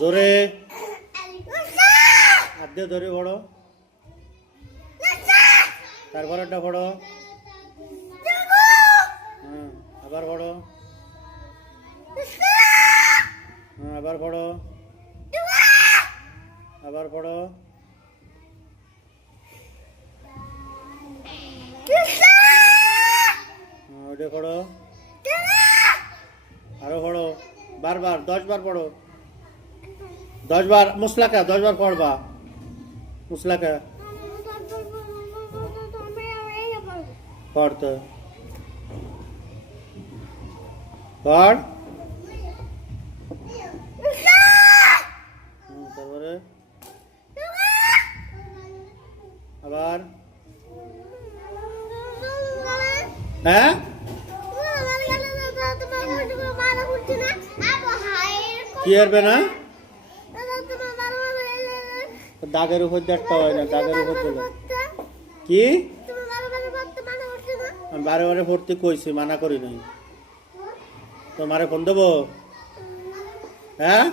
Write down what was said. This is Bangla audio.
জোরে হাত দিয়ে ধরে পড়ো, তারপরেরটা পড়ো। হ্যাঁ, আবার পড়ো। হ্যাঁ, আবার পড়ো, আবার পড়ো। ওইটা পড়ো, আরো পড়ো, বারবার 10 বার পড়ো। 10 বার মুসলাকা, 10 বার পড়বা মুসলাকা। পড় তো, পড়। তারপরে আবার হ্যাঁ কি আসবে না, দাগের উপর দেখতে হয় না, দাগের উপর দিল কি আমি বারে বারে ভর্তি কইছি, মানা করি নাই। তোমারে ফোন দেবো? হ্যাঁ।